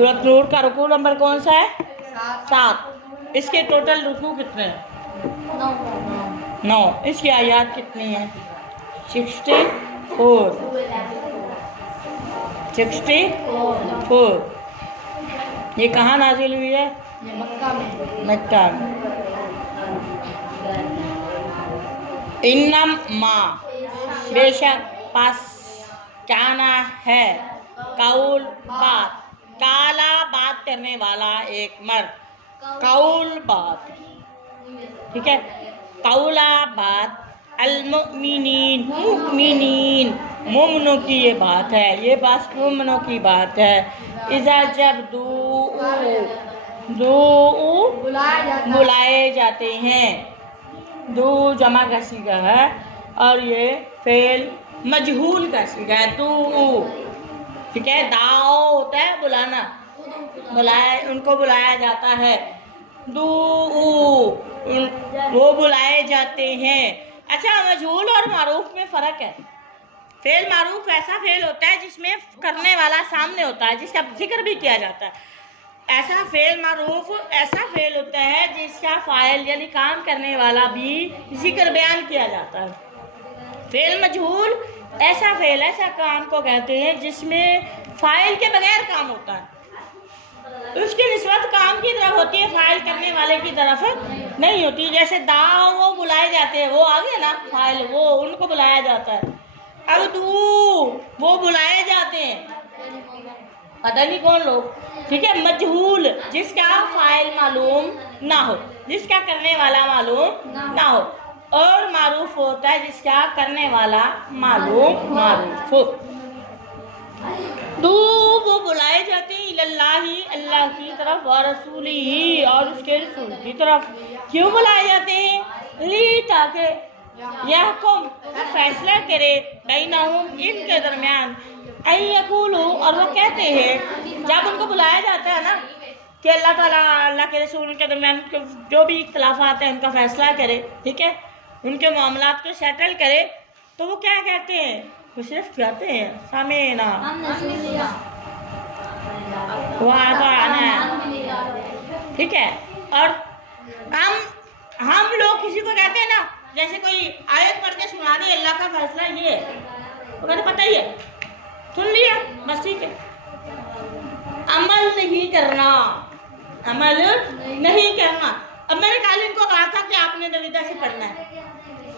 सूरत नूर का रुकू नंबर कौन सा है? 7। इसके टोटल रुकू कितने हैं? 9। इसकी आयत कितनी है? 64। 64। ये कहाँ नाजिल हुई है? मक्का में। इन्नम माँ बेशक पास काना है कौल बात, काला बात करने वाला एक मर्द, कौल बात, ठीक है। कौला बात अल-मुमिनीन, मुमिनीन मोमनों की ये बात है, ये बात मोमनों की बात है। इज़ा जब बुलाए जाते हैं, दो जमा का सीगा है और ये फेल मजहूल का सीगा है। दो, ठीक है। दाओ होता है बुलाना, उनको बुलाया जाता है। दो वो बुलाए जाते हैं। अच्छा, मजहूल और मारूफ में फ़र्क है। फेल मारूफ ऐसा फेल होता है जिसमें करने वाला सामने होता है, जिसका जिक्र भी किया जाता है। ऐसा फेल मारूफ ऐसा फेल होता है जिसका फ़ाइल यानी काम करने वाला भी जिक्र बयान किया जाता है। फेल मजहूल ऐसा फेल ऐसा काम को कहते हैं जिसमें फ़ाइल के बगैर काम होता है, उसकी निस्बत काम की तरफ होती है, फ़ाइल करने वाले की तरफ नहीं होती। जैसे दाओ वो बुलाए जाते हैं, वो आ गया ना फ़ाइल, वो उनको बुलाया जाता है। अब दू वो बुलाए जाते हैं, पता नहीं कौन लोग, ठीक है। मजहूल जिसका फ़ाइल मालूम ना हो, जिसका करने वाला मालूम ना हो। और मारूफ होता है जिसका करने वाला मालूम मारूफ हो। दो वो बुलाए जाते हैं इल्लाही अल्लाह की तरफ, व रसूलिही और उसके रसूल की तरफ। क्यों बुलाए जाते हैं? ली ताकि यहकुम फैसला करे बैनहुम इनके दरमियान, अयकुलू और वो कहते हैं, जब उनको बुलाया जाता है ना कि अल्लाह ताला अल्लाह के रसूल के दरमियान जो भी इख्तिलाफात हैं उनका फैसला करे, ठीक है, उनके मामलात को सेटल करे, तो वो क्या कहते हैं? वो सिर्फ कहते हैं सामेना वाताना, ठीक है। और हम लोग किसी को कहते हैं ना, जैसे कोई आयत पढ़ के सुना दी अल्लाह का फैसला ये है, वो कहते पता ही है, सुन लिया बस, ठीक है। अमल नहीं करना, अमल नहीं करना। अब मैंने कल इनको कहा था कि आपने नवीदा से पढ़ना है,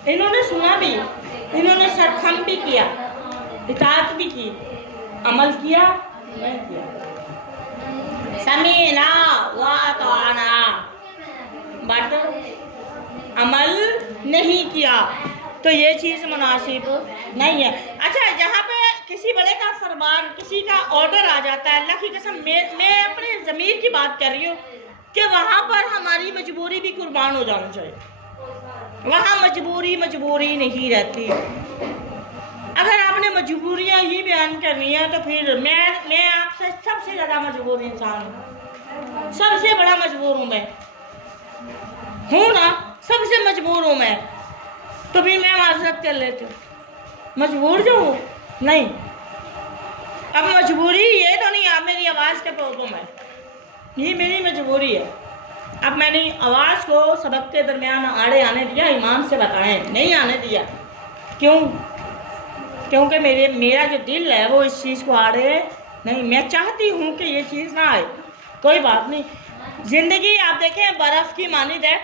इन्होंने सुना भी, इन्होंने सरखम भी किया, इताअत भी की, अमल किया नहीं किया। समीना व अताना, बट अमल नहीं किया, तो ये चीज़ मुनासिब नहीं है। अच्छा, जहाँ पे किसी बड़े का फरमान, किसी का ऑर्डर आ जाता है, अल्लाह की कसम मैं अपने ज़मीर की बात कर रही हूँ कि वहाँ पर हमारी मजबूरी भी कुर्बान हो जाना चाहिए। वहाँ मजबूरी नहीं रहती। अगर आपने मजबूरियाँ ही बयान करनी है तो फिर मैं आपसे सबसे ज़्यादा मजबूर इंसान हूँ, सबसे बड़ा मजबूर हूँ मैं, हूँ ना, सबसे मजबूर हूँ मैं, तो फिर मैं माजरत कर लेती हूँ, मजबूर जो हूँ नहीं। अब मजबूरी ये तो नहीं आप मेरी आवाज़ का प्रॉब्लम है, ये मेरी मजबूरी है। अब मैंने आवाज़ को सबक के दरमियान आड़े आने दिया, ईमान से बताएं, नहीं आने दिया। क्यों? क्योंकि मेरा जो दिल है वो इस चीज़ को आड़े नहीं, मैं चाहती हूँ कि ये चीज़ ना आए। कोई बात नहीं, ज़िंदगी आप देखें बर्फ़ की मानिद है,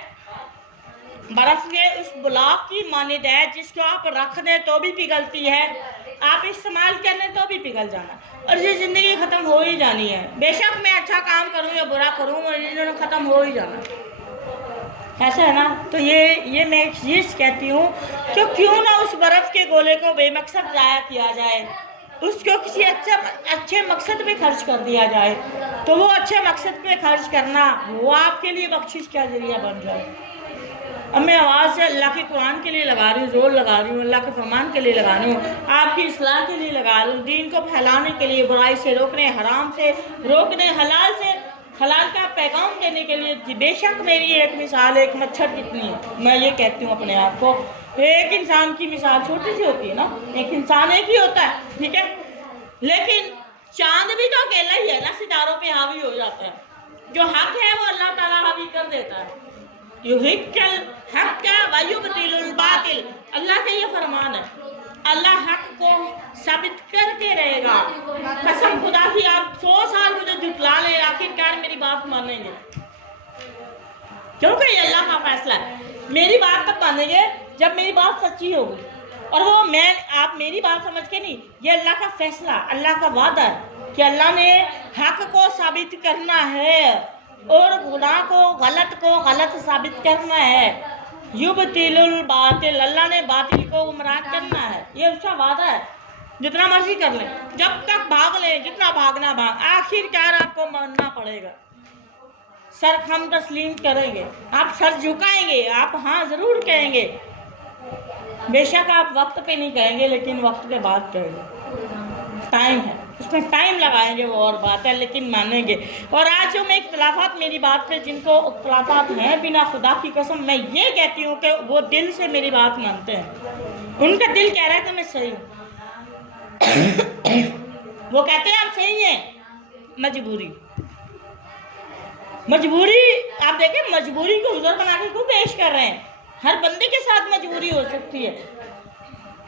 बर्फ़ के उस ब्लॉक की मानिद है जिसको आप रख दें तो भी पिघलती है, आप इस्तेमाल कर लें तो भी पिघल जाना, और ये ज़िंदगी ख़त्म हो ही जानी है। बेशक मैं अच्छा काम करूँ या बुरा करूँ, और इन्होंने ख़त्म हो ही जाना, ऐसा है ना। तो ये मैं एक चीज़ कहती हूँ कि क्यों ना उस बर्फ़ के गोले को बेमकसद ज़ाया किया जाए, उसको किसी अच्छे मकसद में खर्च कर दिया जाए, तो वो अच्छे मकसद पे खर्च करना वो आपके लिए बख्शिश का ज़रिया बन जाए। अब मैं आवाज़ से अल्लाह के कुरान के लिए लगा रही हूँ, जोर लगा रही हूँ, अल्लाह के फरमान के लिए लगा रही हूँ, आपकी इस्लाह के लिए लगा रही हूँ, दीन को फैलाने के लिए, बुराई से रोकने, हराम से रोकने, हलाल से हलाल का पैगाम देने के लिए। बेशक मेरी एक मिसाल एक मच्छर जितनी है, मैं ये कहती हूँ अपने आप को, एक इंसान की मिसाल छोटी सी होती है ना, एक इंसान एक ही होता है, ठीक है, लेकिन चांद भी तो अकेला ही है ना, सितारों पे हावी हो जाता है। जो हक है वो अल्लाह ताला हावी कर देता है। युहिक्कल हक व युबतिलुल बातिल, अल्लाह का ये फरमान है। अल्लाह हक को साबित करके रहेगा। कसम खुदा की, आप 100 साल मुझे झुठला ले, आखिरकार मेरी बात मानेंगे, क्योंकि ये अल्लाह का फैसला है। मेरी बात तब मानेंगे जब मेरी बात सच्ची होगी, और वो आप मेरी बात समझ के नहीं, ये अल्लाह का फैसला, अल्लाह का वादा है कि अल्लाह ने हक को साबित करना है और गुनाह को गलत साबित करना है। युबतिलुल बातिल, अल्लाह ने बातिल को गुमराह करना है, ये उसका वादा है। जितना मर्जी कर ले, जब तक भाग ले, जितना भागना भाग, आखिरकार आपको मानना पड़ेगा। सर हम तस्लीम करेंगे, आप सर झुकाएंगे, आप हाँ जरूर कहेंगे। बेशक आप वक्त पे नहीं कहेंगे, लेकिन वक्त के बाद कहेंगे। टाइम है, उसमें टाइम लगाएंगे, वो और बात है, लेकिन मानेंगे। और आज जो मैं इख्तलाफात, मेरी बात पे जिनको इख्तलाफात हैं, बिना खुदा की कसम मैं ये कहती हूँ कि वो दिल से मेरी बात मानते हैं। उनका दिल कह रहा है कि मैं सही हूँ, वो कहते हैं आप सही हैं। मजबूरी आप देखें, मजबूरी को उज़र बना के क्यों पेश कर रहे हैं? हर बंदे के साथ मजबूरी हो सकती है,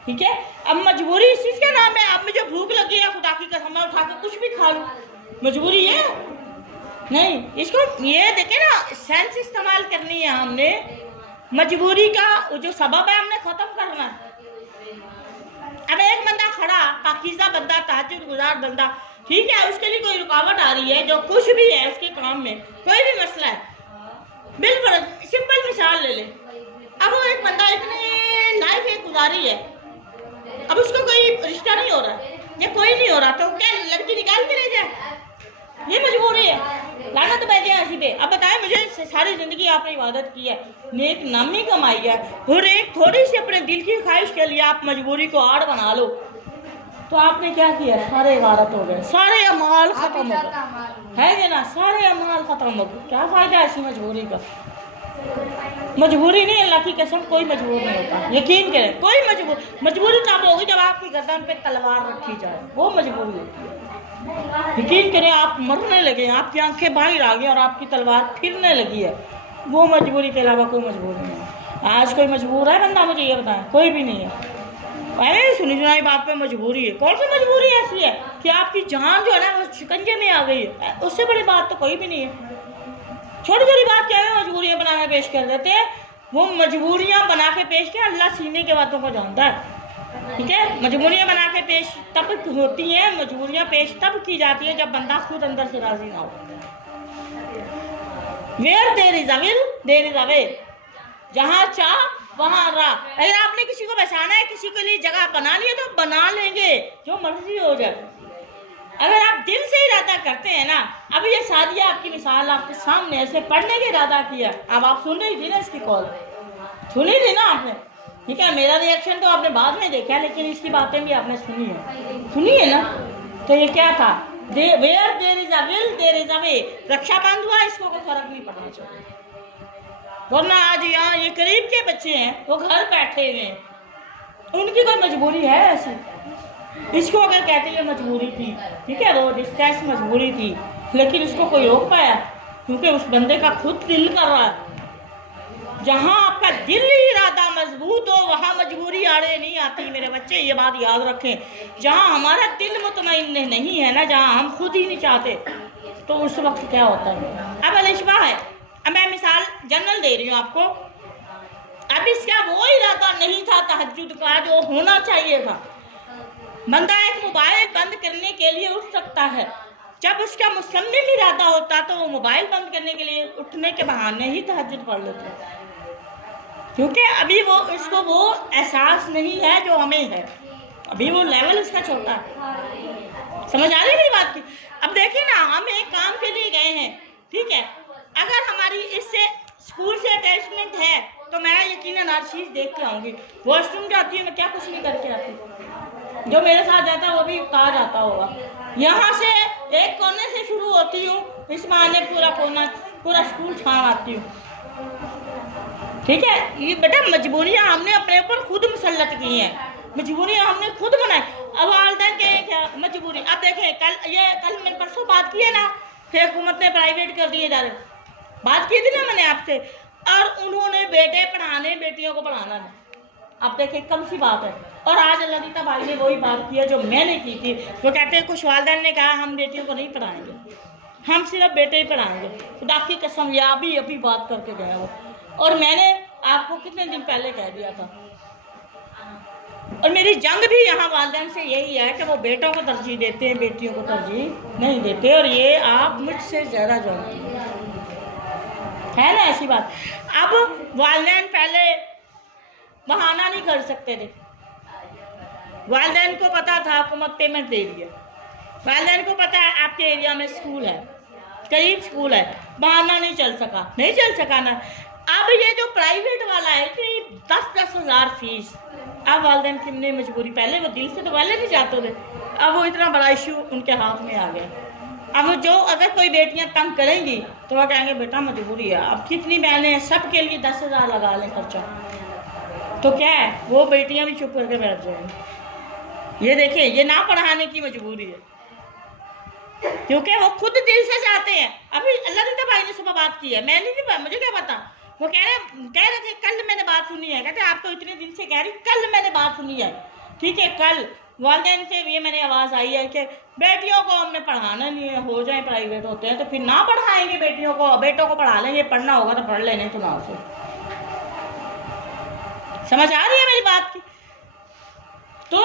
ठीक है। अब मजबूरी इस चीज का नाम है, अब मुझे भूख लगी है, खुदा की कसम मैं उठा के कुछ भी खा लूं, मजबूरी है नहीं। इसको ये देखे ना, सेंस इस्तेमाल करनी है हमने। मजबूरी का जो सबब है हमने खत्म करना है। अब एक बंदा खड़ा, पाकीज़ा बंदा, तहज्जुद गुजार बंदा, ठीक है, उसके लिए कोई रुकावट आ रही है, जो कुछ भी है उसके काम में, कोई भी मसला है, बिल्कुल सिंपल मिसाल ले ले। अब वो एक बंदा इतनी लाइफ एक गुजारी है, अब उसको कोई रिश्ता नहीं हो रहा या कोई नहीं हो रहा, तो क्या लड़की निकाल के ले जाए? ये मजबूरी है, लाना तो बैठे हैं हंसी पे। अब बताएं, मुझे सारी जिंदगी आपने इबादत की है, नेक नामी कमाई है, और एक थोड़ी सी अपने दिल की ख्वाहिश के लिए आप मजबूरी को आड़ बना लो, तो आपने क्या किया? सारे इबादत हो गए, सारे अमाल खत्म हो गए, है ना, सारे अमाल खत्म हो गए। क्या फायदा है ऐसी मजबूरी का? मजबूरी नहीं, अल्लाह की कसम कोई मजबूर नहीं होता, यकीन करें। कोई मजबूरी तब होगी जब आपकी गर्दन पे तलवार रखी जाए, वो मजबूरी होती है। यकीन करें, आप मरने लगे, आपकी आंखें बाहर आ गई और आपकी तलवार फिरने लगी है, वो मजबूरी के अलावा कोई मजबूरी नहीं है। आज कोई मजबूर है बंदा? मुझे ये बताएं, कोई भी नहीं है। अरे सुनी सुनाई बात पे मजबूरी है, कौन सी मजबूरी ऐसी है कि आपकी जान जो है ना वो शिकंजे में आ गई है? उससे बड़ी बात तो कोई भी नहीं है। छोटी छोटी बात क्या है, मजबूरियाँ बना के पेश कर देते हैं। वो मजबूरियाँ बना के पेश किया, अल्लाह सीने के बातों को जानता है, ठीक है। मजबूरियाँ बना के पेश तब होती हैं, मजबूरियाँ पेश तब की जाती है जब बंदा खुद अंदर से राजी ना हो। Where there is a will there is a way, जहाँ चाह वहाँ राह। अगर आपने किसी को बचाना है, किसी के लिए जगह बना लिया तो बना लेंगे, जो मर्जी हो जाए, अगर आप दिल से इरादा करते हैं ना। अब ये सादिया आपकी मिसाल आपके सामने ऐसे पढ़ने के इरादा किया, अब आप सुन रही थी ना, इसकी कॉल सुनी थी ना आपने, ठीक है। मेरा रिएक्शन तो आपने बाद में देखा, लेकिन इसकी बातें भी आपने सुनी है ना। तो ये क्या था? Where there is a will there is a way. रक्षा बंद हुआ, इसको कोई फर्क नहीं पड़ना चाहिए। वरना आज यहाँ ये करीब के बच्चे हैं, वो घर बैठे हुए हैं, उनकी कोई मजबूरी है ऐसी? इसको अगर कहते हैं मजबूरी थी, ठीक है, वो डिस्ट्रेस मजबूरी थी, लेकिन उसको कोई रोक पाया? क्योंकि उस बंदे का खुद दिल कर रहा है। जहाँ आपका दिल इरादा मजबूत हो, वहाँ मजबूरी आड़े नहीं आती मेरे बच्चे, ये बात याद रखें। जहाँ हमारा दिल मुतमईन नहीं है ना, जहाँ हम खुद ही नहीं चाहते, तो उस वक्त क्या होता है? अब अलिशबा है, अब मैं मिसाल जनरल दे रही हूँ आपको। अब इसका वो इरादा नहीं था तहज्जुद का जो होना चाहिए था। बंदा एक मोबाइल बंद करने के लिए उठ सकता है, जब उसका मुसम्मिम इरादा होता तो वो मोबाइल बंद करने के लिए उठने के बहाने ही तहज्जुद पढ़ लेता, क्योंकि अभी वो उसको वो एहसास नहीं है जो हमें है, अभी वो लेवल उसका छोटा है। समझ आ रही मेरी बात की? अब देखिए ना, हम एक काम के लिए गए हैं, ठीक है, अगर हमारी इससे स्कूल से अटैचमेंट है तो मैं यकीनन हर चीज़ देख के आऊँगी। वॉशरूम जाती है, मैं क्या कुछ नहीं करके आती, जो मेरे साथ जाता है वो भी कहा जाता होगा। यहाँ से एक कोने से शुरू होती हूँ, इस बहाने पूरा स्कूल छान आती हूँ, ठीक है। ये बेटा मजबूरियाँ हमने अपने ऊपर खुद मुसल्लत की हैं। मजबूरी हमने खुद बनाई। अब वालिदैन के क्या मजबूरी। अब देखें कल मैंने परसों बात की है ना, फिर हुकूमत ने प्राइवेट कर दिए इदारे, बात की थी ना मैंने आपसे, और उन्होंने बेटे पढ़ाने बेटियों को पढ़ाना नहीं। आप देखें कम सी बात है। और आज ललिता भाई ने वही बात की है जो मैंने की थी। वो कहते हैं कुछ वालिदैन ने कहा हम बेटियों को नहीं पढ़ाएंगे, हम सिर्फ बेटे ही पढ़ाएंगे। खुदा की कसम या अभी बात करके गया वो, और मैंने आपको कितने दिन पहले कह दिया था। और मेरी जंग भी यहाँ वालिदैन से यही है कि वो बेटों को तरजीह देते हैं, बेटियों को तरजीह नहीं देते। और ये आप मुझसे ज़्यादा जानते है ना ऐसी बात। अब वालिदैन पहले बहाना नहीं कर सकते थे। वालिदैन को पता था हुकूमत पेमेंट दे रही है, वालिदैन को पता है आपके एरिया में स्कूल है, करीब स्कूल है, बहाना नहीं चल सका ना। अब ये जो प्राइवेट वाला है कि 10-10 हज़ार फीस, अब वालिदैन की हमने मजबूरी, पहले वो दिल से तो पहले नहीं चाहते थे, अब वो इतना बड़ा इशू उनके हाथ में आ गया। अब जो अगर कोई बेटियां तंग करेंगी तो वह कहेंगे बेटा मजबूरी है। अब कितनी बहनें सबके लिए 10,000 लगा लें खर्चा, तो क्या है वो बेटियां भी चुप करके बैठ जाएंगी। ये देखिए ये ना पढ़ाने की मजबूरी है, क्योंकि वो खुद दिल से चाहते हैं। अभी ललिता भाई ने सुबह बात की है, मैं नहीं, मुझे क्या पता, वो कह रहे थे कल मैंने बात सुनी है। कहते आप तो इतने दिन से कह रही, कल मैंने बात सुनी है। ठीक है, कल वालिदैन से ये मैंने आवाज़ आई है कि बेटियों को हमने पढ़ाना नहीं है, हो जाए प्राइवेट होते हैं तो फिर ना पढ़ाएंगे बेटियों को, बेटों को पढ़ा लेंगे, पढ़ना होगा तो पढ़ लेने। तो ना से समझ आ रही है मेरी बात की? तो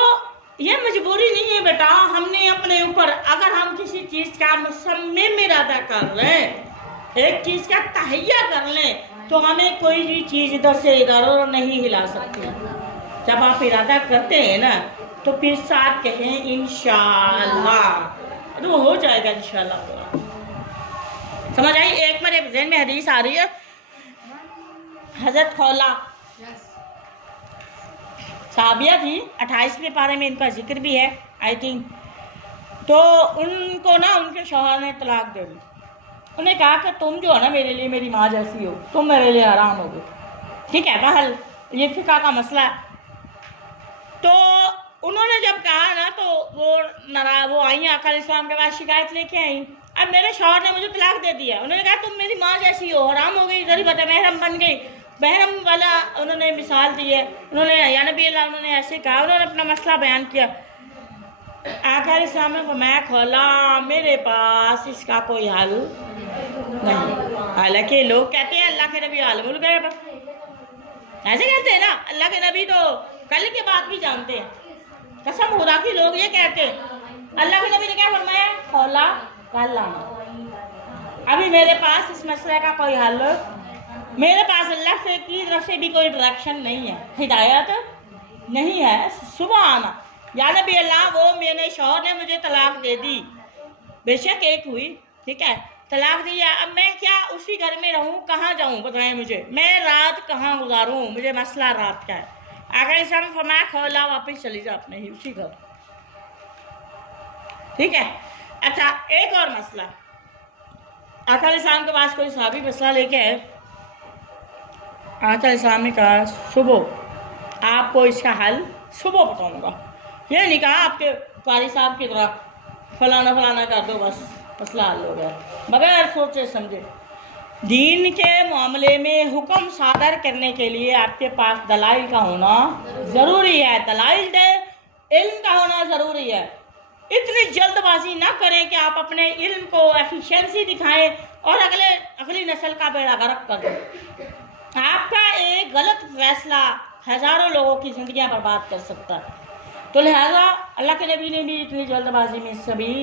ये मजबूरी नहीं है बेटा, हमने अपने ऊपर, अगर हम किसी चीज़ का मुसम्मिम इरादा कर लें, एक चीज़ का तहैया कर लें, तो हमें कोई भी चीज़ इधर से इधर नहीं हिला सकती। जब आप इरादा करते हैं ना तो फिर साथ कहें इंशाअल्लाह, तो हो जाएगा इंशाअल्लाह। समझ आई? एक मेरे ज़हन में हदीस आ रही है, हज़रत खौला साबिया थी, 28वें पारे में इनका जिक्र भी है आई थिंक। तो उनको ना उनके शौहर ने तलाक दे दी। उन्हें कहा कि तुम जो है ना मेरे लिए मेरी माँ जैसी हो, तुम मेरे लिए हराम हो गए। ठीक है, बहल ये फिका का मसला है। तो उन्होंने जब कहा ना तो वो आई आका इस्लाम के पास शिकायत लेके आई। अब मेरे शौहर ने मुझे तलाक दे दिया। उन्होंने कहा तुम मेरी माँ जैसी हो, हराम हो गई, इधर ही बता महरम बन गई। महरम वाला उन्होंने मिसाल दी है, उन्होंने या नबी अल्लाह उन्होंने ऐसे कहा, उन्होंने अपना मसला बयान किया। आका इस्लाम ने फरमाया खौला मेरे पास इसका कोई हल नहीं। हालांकि लोग कहते हैं अल्लाह के नबी आलमुल गैब, ऐसे कहते हैं ना, अल्लाह के नबी तो कल के बात भी जानते हैं। कसम खुदा की लोग ये कहते हैं। अल्लाह के नबी ने क्या फरमाया? खौला कल आना। अभी मेरे पास इस मसले का कोई हल, मेरे पास अल्लाह से की तरफ से भी कोई डायरेक्शन नहीं है, हिदायत नहीं है। सुबह आना या नबी अल्लाह, वो मेरे शौहर ने मुझे तलाक दे दी, बेशक एक हुई, ठीक है, तलाक दिया। अब मैं क्या उसी घर में रहूं, कहाँ जाऊं बताएं मुझे, मैं रात कहाँ गुजारूं, मुझे मसला रात का है। आखिर इस्लाम फरमाया खौला वापस चली जा अपने ही उसी घर। ठीक है, अच्छा एक और मसला, आका इस्लाम के पास कोई साहबी मसला लेके आए। आका इस्लाम ने कहा सुबह आपको इसका हल सुबह बताऊंगा। ये नहीं कहा आपके कारी साहब की तरह फलाना फलाना कर दो बस मसला हल हो गया, बगैर सोचे समझे। दीन के मामले में हुक्म सादर करने के लिए आपके पास दलाइल का होना ज़रूरी है, दलाइल दे इल्म का होना ज़रूरी है। इतनी जल्दबाजी ना करें कि आप अपने इल्म को एफिशिएंसी दिखाएं और अगली नस्ल का बेड़ा गर्क कर दें। आपका एक गलत फैसला हज़ारों लोगों की ज़िंदगियां बर्बाद कर सकता है। तो लिहाजा अल्लाह के नबी ने भी इतनी जल्दबाजी में सभी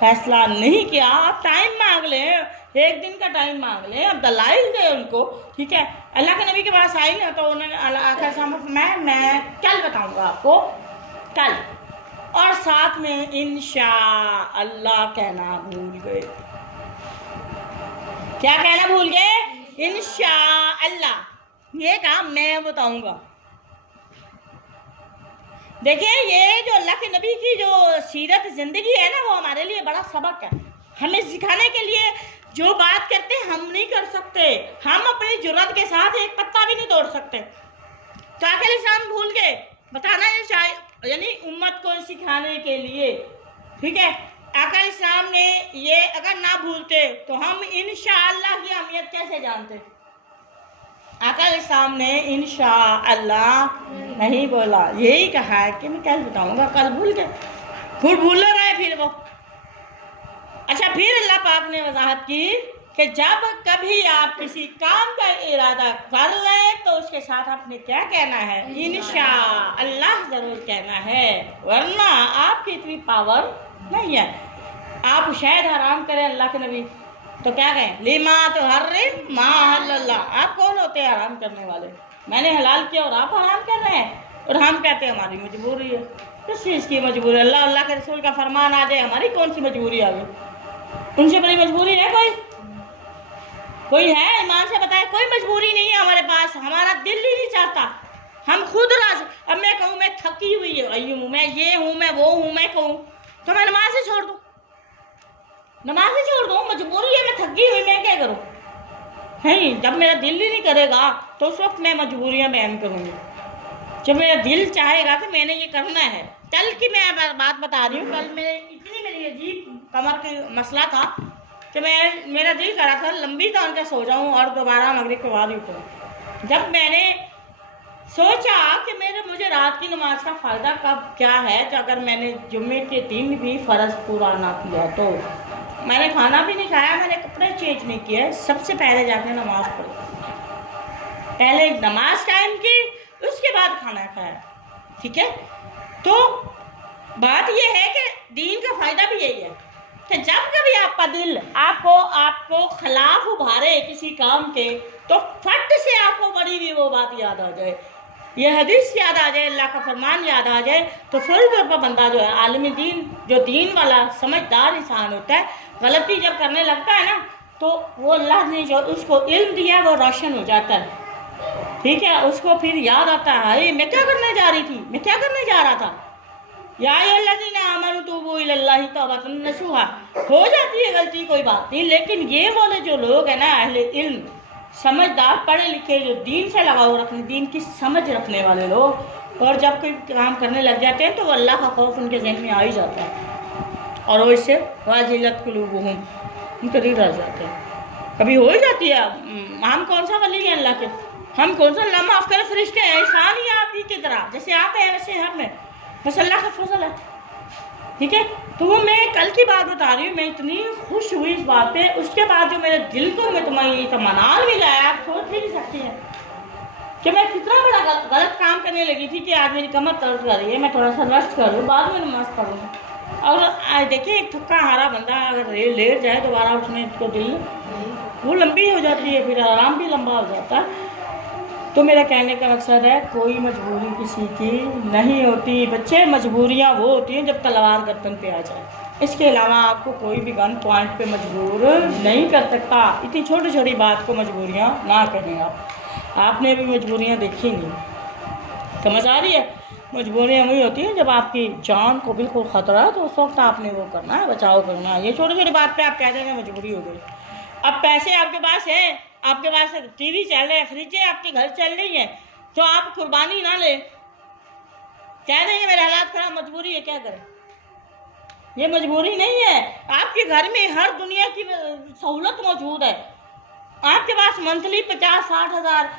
फैसला नहीं किया। आप टाइम मांग लें, एक दिन का टाइम मांग लें, अब दलाइल दें उनको। ठीक है, अल्लाह के नबी के पास आई ना तो उन्होंने मैं कल बताऊंगा आपको, कल, और साथ में इंशाअल्लाह कहना भूल गए। क्या कहना भूल गए? इंशाअल्लाह। ये काम मैं बताऊंगा। देखिए ये जो अल्लाह के नबी की जो सीरत जिंदगी है ना, वो हमारे लिए बड़ा सबक है। हमें सिखाने के लिए जो बात करते हम नहीं कर सकते, हम अपनी जुर्रत के साथ एक पत्ता भी नहीं तोड़ सकते। तो आखिर इस्लाम भूल गए बताना ये चाहिए, यानी उम्मत को सिखाने के लिए, ठीक है। आका इस्लाम ने ये अगर ना भूलते तो हम इंशाअल्लाह की अहमियत कैसे जानते। आका इस्लाम ने इंशाअल्लाह नहीं बोला, यही कहा है कि मैं कल बताऊंगा, कल भूल गए, भूल रहे फिर वो। अच्छा, फिर अल्लाह पाक ने वजाहत की कि जब कभी आप किसी काम का इरादा कर लें तो उसके साथ आपने क्या कहना है, इंशाअल्लाह जरूर कहना है, वरना आपकी इतनी पावर नहीं है। आप शायद हराम करें अल्लाह के नबी तो क्या कहें, लिमा तो हर्रिम मा अल्लाह। आप कौन होते हैं हराम करने वाले? मैंने हलाल किया और आप हराम कर रहे हैं, और हम कहते हैं हमारी मजबूरी है। किस चीज़ की मजबूरी? अल्लाह के रसूल का फरमान आ जाए, हमारी कौन सी मजबूरी आ गई? उनसे बड़ी मजबूरी है कोई है? ईमान से बताए, कोई मजबूरी नहीं है हमारे पास, हमारा दिल ही नहीं चाहता, हम खुद राज। अब मैं कहूँ मैं थकी हुई हूँ, मैं ये हूँ, मैं वो हूँ, मैं कहूँ तो मैं नमाज ही छोड़ दूँ, नमाज ही छोड़ दूँ, मजबूरी है, मैं थकी हुई, मैं क्या करूँ? नहीं, जब मेरा दिल ही नहीं करेगा तो उस वक्त मैं मजबूरियाँ बयान करूँगी। जब मेरा दिल चाहेगा कि मैंने ये करना है। कल की मैं बात बता रही हूँ, कल मेरी अजीब कमर का मसला था कि मेरा दिल करा था लंबी तान के सो जाऊँ और दोबारा मगरिब के बाद ही उठूँ। जब मैंने सोचा कि मुझे रात की नमाज का फ़ायदा कब क्या है, तो अगर मैंने जुम्मे के दिन भी फ़र्ज पूरा ना किया तो मैंने खाना भी नहीं खाया, मैंने कपड़े चेंज नहीं किए, सबसे पहले जाके नमाज पढ़ी, पहले नमाज टाइम की, उसके बाद खाना खाया, ठीक है। तो बात यह है कि दीन का फ़ायदा भी यही है कि जब कभी आपका दिल आपको खिलाफ उभारे किसी काम के, तो फट से आपको बड़ी भी वो बात याद आ जाए, ये हदीस याद आ जाए, अल्लाह का फरमान याद आ जाए, तो फौरी तौर पर बंदा जो है आलिम दीन, जो दीन वाला समझदार इंसान होता है, गलती जब करने लगता है ना, तो वो अल्लाह ने जो उसको इल्म दिया है वो रोशन हो जाता है, ठीक है। उसको फिर याद आता है, अरे मैं क्या करने जा रही थी, मैं क्या करने जा रहा था, या अल्लज़ीना आमनू तूबू इलल्लाहि तौबतन नसूहा। हो जाती है गलती, कोई बात नहीं, लेकिन ये वाले जो लोग हैं ना, अहले इल्म, समझदार, पढ़े लिखे, जो दीन से लगाव रखने, दीन की समझ रखने वाले लोग, और जब कोई काम करने लग जाते हैं तो वो अल्लाह का खौफ उनके ज़हन में आ ही जाता है, और वो इससे वाजिलत कुलूबुहुम, उनके दिल रह जाते हैं। कभी हो ही जाती है, हम कौन सा वली हैं अल्लाह के, हम कौन सा अल्लाह माफ़ करे फरिश्ते हैं, इंसान ही आप ही की तरह, जैसे आप हैं वैसे हम हैं, बस अल्लाह का फजल है, ठीक है। तो वो मैं कल की बात बता रही हूँ, मैं इतनी खुश हुई इस बात पे, उसके बाद जो मेरे दिल को इत्मीनान मिला है, आप सोच भी नहीं सकती हैं कि मैं कितना बड़ा गलत काम करने लगी थी कि आज मेरी कमर दर्द कर रही है, मैं थोड़ा सा रेस्ट कर लूँ, बाद में नमाज पढ़ूँ। और देखिए, एक थक्का हारा बंदा अगर लेट जाए दोबारा उठने को दिल वो लंबी हो जाती है, फिर आराम भी लंबा हो जाता है। तो मेरा कहने का मकसद है, कोई मजबूरी किसी की नहीं होती बच्चे, मजबूरियां वो होती हैं जब तलवार गर्दन पे आ जाए, इसके अलावा आपको कोई भी गन पॉइंट पे मजबूर नहीं कर सकता। इतनी छोटी छोटी बात को मजबूरियां ना कहें आपने भी मजबूरियां देखी नहीं, समझ आ रही है? मजबूरियां वही होती हैं जब आपकी जान को बिल्कुल ख़तरा है, तो उस वक्त आपने वो करना है, बचाव करना है। ये छोटी छोटी बात पे आप कह देंगे मजबूरी हो गई। अब पैसे आपके पास है, आपके पास टीवी चल रहा है, फ्रिज है, आपके घर चल रही है, तो आप कुर्बानी ना ले, कह देंगे मेरे हालात खराब, मजबूरी है, क्या करें? ये मजबूरी नहीं है, आपके घर में हर दुनिया की सहूलत मौजूद है, आपके पास मंथली 50-60 हज़ार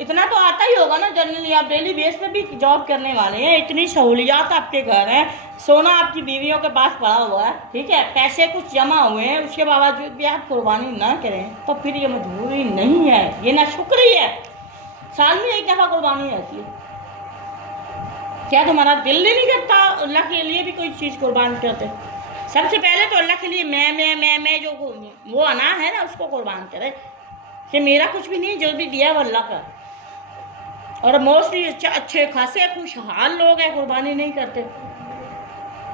इतना तो आता ही होगा ना, जनरली आप डेली बेस पे भी जॉब करने वाले हैं, इतनी सहूलियात आपके घर हैं, सोना आपकी बीवियों के पास पड़ा हुआ है, ठीक है, पैसे कुछ जमा हुए हैं, उसके बावजूद भी आप कुर्बानी ना करें तो फिर ये मजबूरी नहीं है, ये नाशुक्री है। साल में एक दफ़ा कुर्बानी रहती है, क्या तुम्हारा दिल नहीं करता अल्लाह के लिए भी कोई चीज़ कुर्बान करते? सबसे पहले तो अल्लाह के लिए मैं जो वो अना है ना, उसको कुर्बान करे कि मेरा कुछ भी नहीं, जो भी दिया वो अल्लाह का। और मोस्टली अच्छे खासे खुशहाल लोग हैं, कुर्बानी नहीं करते।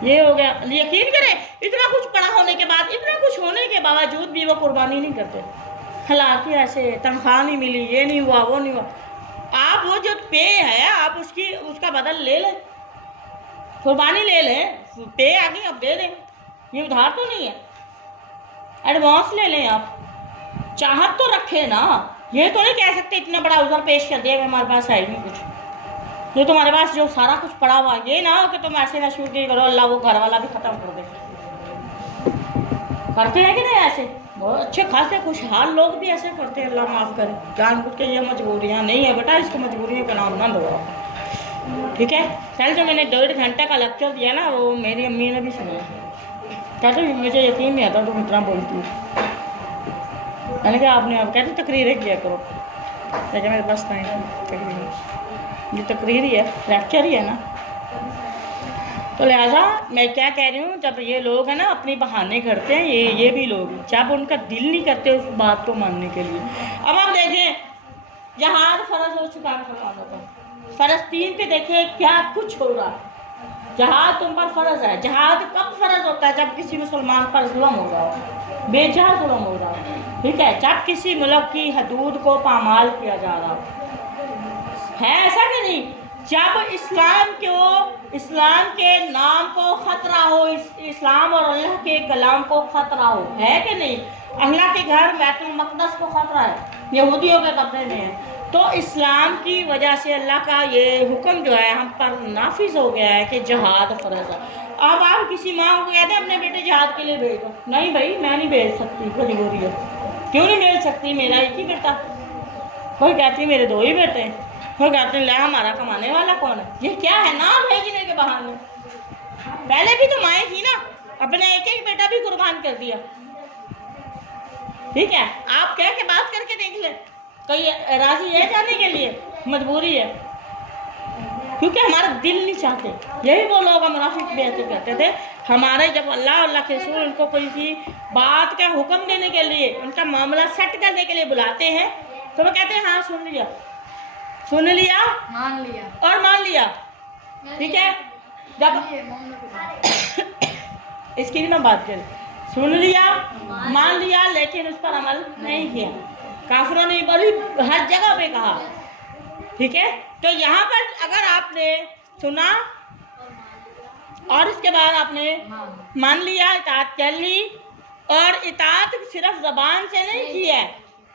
ये हो गया, यकीन करें, इतना कुछ पढ़ा होने के बाद, इतना कुछ होने के बावजूद भी वो कुर्बानी नहीं करते। हालांकि ऐसे तनख्वाह नहीं मिली, ये नहीं हुआ, वो नहीं हुआ, आप वो जो पे है आप उसका बदल ले लें, कुर्बानी ले लें, पे आ गई अब दे दें, ये उधार तो नहीं है, एडवांस ले लें, आप चाहत तो रखें ना, ये तो नहीं कह सकते इतना बड़ा उधार पेश कर दिया हमारे पास है ही नहीं कुछ, जो तुम्हारे पास जो सारा कुछ पड़ा हुआ, ये ना हो कि तुम ऐसे ना शुक्र करो अल्लाह वो घर वाला भी खत्म कर दे। करते हैं कि नहीं ऐसे? बहुत अच्छे खासे खुशहाल लोग भी ऐसे करते हैं, अल्लाह माफ़ करे। जानबूझ के ये मजबूरियाँ नहीं है बेटा, इसको मजबूरियों का नाम ना दो, ठीक है। कल जो मैंने 1.5 घंटे का लेक्चर दिया ना, वो मेरी अम्मी ने भी सुना। कहते मुझे यकीन नहीं आता तुम इतना बोलती हो। मैंने कहा आपने आप कहते तकरीरें किया करो, लेकिन मेरे पास टाइम तकरीर, ये तकरीर ही है, लेक्चर ही है ना। तो लिहाजा मैं क्या कह रही हूँ, जब ये लोग हैं ना अपनी बहाने करते हैं, ये भी लोग जब उनका दिल नहीं करते उस बात को मानने के लिए। अब आप देखें जहाद फ़र्ज हो चुका है मुसलमानों का, फ़लस्तीन पे देखिए क्या कुछ हो रहा है। जहाद तुम पर फ़र्ज है। जहाद कब फ़र्ज होता है? जब किसी मुसलमान पर जुल्म हो रहा हो, बेजा जुल्म हो रहा हो, ठीक है। जब किसी मुल्क की हदूद को पामाल किया जा रहा हो, है ऐसा कि नहीं? जब इस्लाम के नाम को ख़तरा हो, इस्लाम और अल्लाह के कलाम को ख़तरा हो, है कि नहीं? अल्लाह के घर बैतुल मक़दस को ख़तरा है, यहूदियों के कब्ज़े में है। तो इस्लाम की वजह से अल्लाह का ये हुक्म जो है हम पर नाफिज हो गया है कि जहाद फ़र्ज़ है। अब आप किसी माँ को कहते हैं अपने बेटे जहाद के लिए भेज दो, नहीं भाई मैं नहीं भेज सकती, मजबूरी है। क्यों नहीं भेज सकती? मेरा एक ही बेटा। कोई कहती है मेरे 2 ही बेटे हैं, कोई कहते हैं हमारा कमाने वाला कौन है? ये क्या है? ना भेजने के बहाने। पहले भी तो माएँ थी ना, अपने एक बेटा भी कुर्बान कर दिया, ठीक है। आप कह के बात करके देख ले, कोई राजी है जाने के लिए? मजबूरी है, क्योंकि हमारा दिल नहीं चाहते। यही वो लोग मुनाफिक भी ऐसे करते थे। हमारे जब अल्लाह के रसूल उनको कोई सी बात का हुक्म देने के लिए, उनका मामला सेट करने के लिए बुलाते हैं, तो वो कहते हैं हाँ सुन लिया, मान लिया, ठीक है। जब इसकी भी ना बात करें, सुन लिया मान लिया, लेकिन उस पर अमल नहीं किया। काफिरों ने बड़ी हर जगह पे कहा, ठीक है। तो यहाँ पर अगर आपने सुना और इसके बाद आपने मान लिया, इताअत कर ली, और इताअत सिर्फ ज़बान से नहीं की है,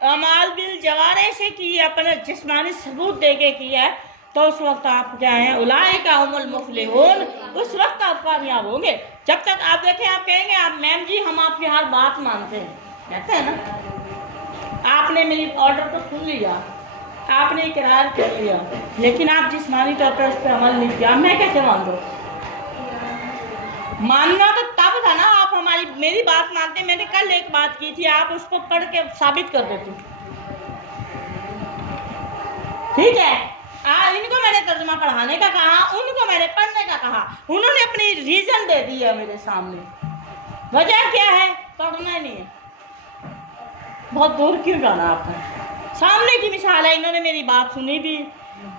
अमाल बिल जवारे से की है, अपने जिस्मानी सबूत दे के किया है, तो उस वक्त आप क्या हैं? उलाइका हुमुल मुफ़लिहून। उस वक्त आप कामयाब होंगे। जब तक आप देखें, आप कहेंगे आप मैम जी हम आपकी हर बात मानते हैं, कहते हैं ना, आपने मेरी ऑर्डर को सुन लिया, आपने इकरार कर लिया, लेकिन आप जिस्मानी तौर पर उस पर अमल नहीं किया, मैं कैसे मान दूँ? मानना तो तब था ना आप मेरी बात मानते। मैंने कल एक बात की थी, आप उसको पढ़ के साबित कर देते, ठीक है। इनको मैंने तर्जुमा पढ़ाने का कहा, उनको मैंने पढ़ने का कहा, उन्होंने अपनी रीजन दे दी है मेरे सामने। वजह क्या है? पढ़ना ही नहीं है। बहुत दूर क्यों जाना आपने? सामने की मिसाल है, इन्होंने मेरी बात सुनी भी,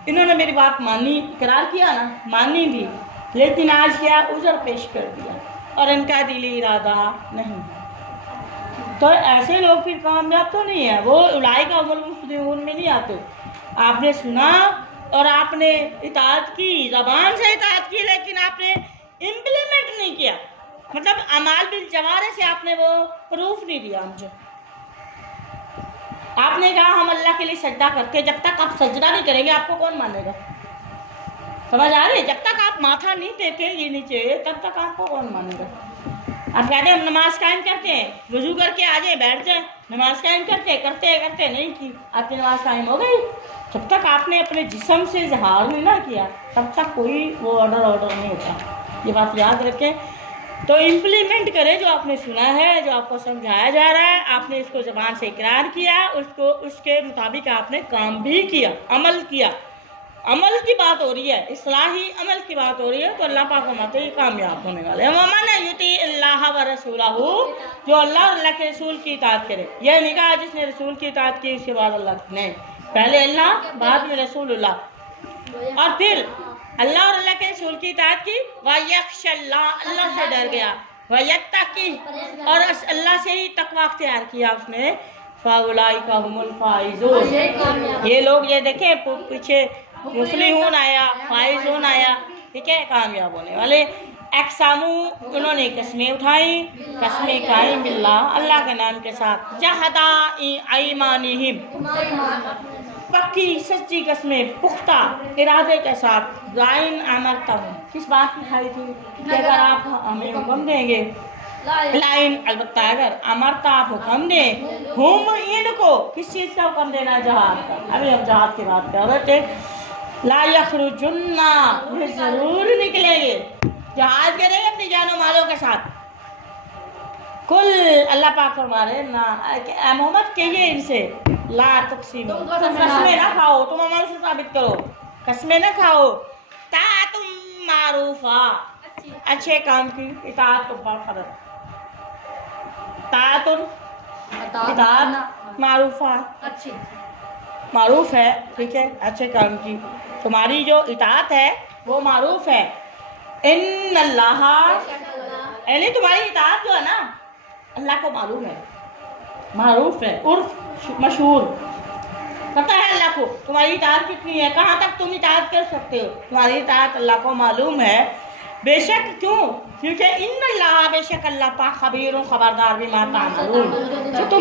इन्होंने मेरी बात मानी, इकरार किया ना, मानी भी, लेकिन आज क्या उज़र पेश कर दिया और इनका दिली इरादा नहीं। तो ऐसे लोग फिर कामयाब तो नहीं है, वो उलाइका हुमुल मुफ़लिहून में नहीं आते। आपने सुना और आपने इताअत की, ज़बान से इताअत की, लेकिन आपने इम्प्लीमेंट नहीं किया, मतलब अमाल बिल जवारे से आपने वो प्रूफ नहीं दिया मुझे। आपने कहा हम अल्लाह के लिए सजदा करते हैं, जब तक आप सजदा नहीं करेंगे आपको कौन मानेगा? समझ आ रही है? जब तक आप माथा नहीं टेकेंगे नीचे, तब तक आपको कौन मानेगा? आप कहते हैं हम नमाज कायम करते हैं, वजू करके आ जाए बैठ जाए, नमाज कायम करते नहीं की, आपकी नमाज कायम हो गई। जब तक आपने अपने जिस्म से इजहार नहीं ना किया, तब तक कोई वो ऑर्डर नहीं होता। ये बात याद रखें। तो इम्प्लीमेंट करें जो आपने सुना है, जो आपको समझाया जा रहा है, आपने इसको ज़बान से इकरार किया, उसको उसके मुताबिक आपने काम भी किया, अमल किया। अमल की बात हो रही है, इस्लाही अमल की बात हो रही है, तो अल्लाह पाक फरमाते हैं कामयाब होने वाले हैं। वमन युती अल्लाह व रसूलहू, जो अल्लाह और अल्लाह के रसूल की इताअत करे। यह नहीं कहा जिसने रसूल की इताअत की उसके बाद अल्लाह, नहीं, पहले अल्लाह बाद में रसूलुल्लाह, और फिर अल्लाह और अल्लाह के रसूल की इताअत की, वयख्शल्लाह, अल्लाह से डर गया, वयत्तकी, और अल्लाह से ही तकवा अख्तियार किया उसने, फाउलाइका हुमुल फाइजून। ये लोग, ये देखें पीछे मुफ़लिहून आया, फाइजून आया, ठीक है, कामयाब होने वाले। एक्सामू, उन्होंने कस्में उठाई, कस्में खाई बिल्लाह, अल्लाह के नाम के साथ, जहदा ईमानिहिम, पक्की सच्ची कस्में पुख्ता इरादे के साथ लाइन अमरता हूँ। किस बात की खाई थी कि अगर आप हमें हुक्म देंगे, लाइन अलबत्ता अगर अमरता आप हुक्म दें, हम इनको किस चीज़ का हुक्म देना, जहाद का। अभी हम जहाद की बात कर रहे थे। ला यखरुजुन्ना, ये जरूर निकलेंगे, जहाज करेंगे अपनी जानो मालों के साथ। कुल अल्लाह पाक फरमा रहे ना मोहम्मद कहिए इनसे, ला तुक़सिमू, कसमें ना खाओ, तुम अमल से साबित करो, कसमें ना खाओ। ताअतुम मारूफा, अच्छे काम की इताअत को बरकरार। ताअतुन इताअत मारूफा, अच्छी मारूफ है, ठीक है, अच्छे काम की तुम्हारी जो इताअत है वो मारूफ है। इन्नल्लाह, यानी तुम्हारी इताअत जो है ना अल्लाह को मालूम है, मारूफ है, उर्फ मशहूर, पता है अल्लाह को तुम्हारी इताअत कितनी है, कहाँ तक तुम इताअत कर सकते हो, तुम्हारी इताअत अल्लाह को मालूम है। बेशक क्यों, क्योंकि इन्नल्लाह, बेशक अल्लाह पाक खबीर खबरदार भी माता मालूम, तो तुम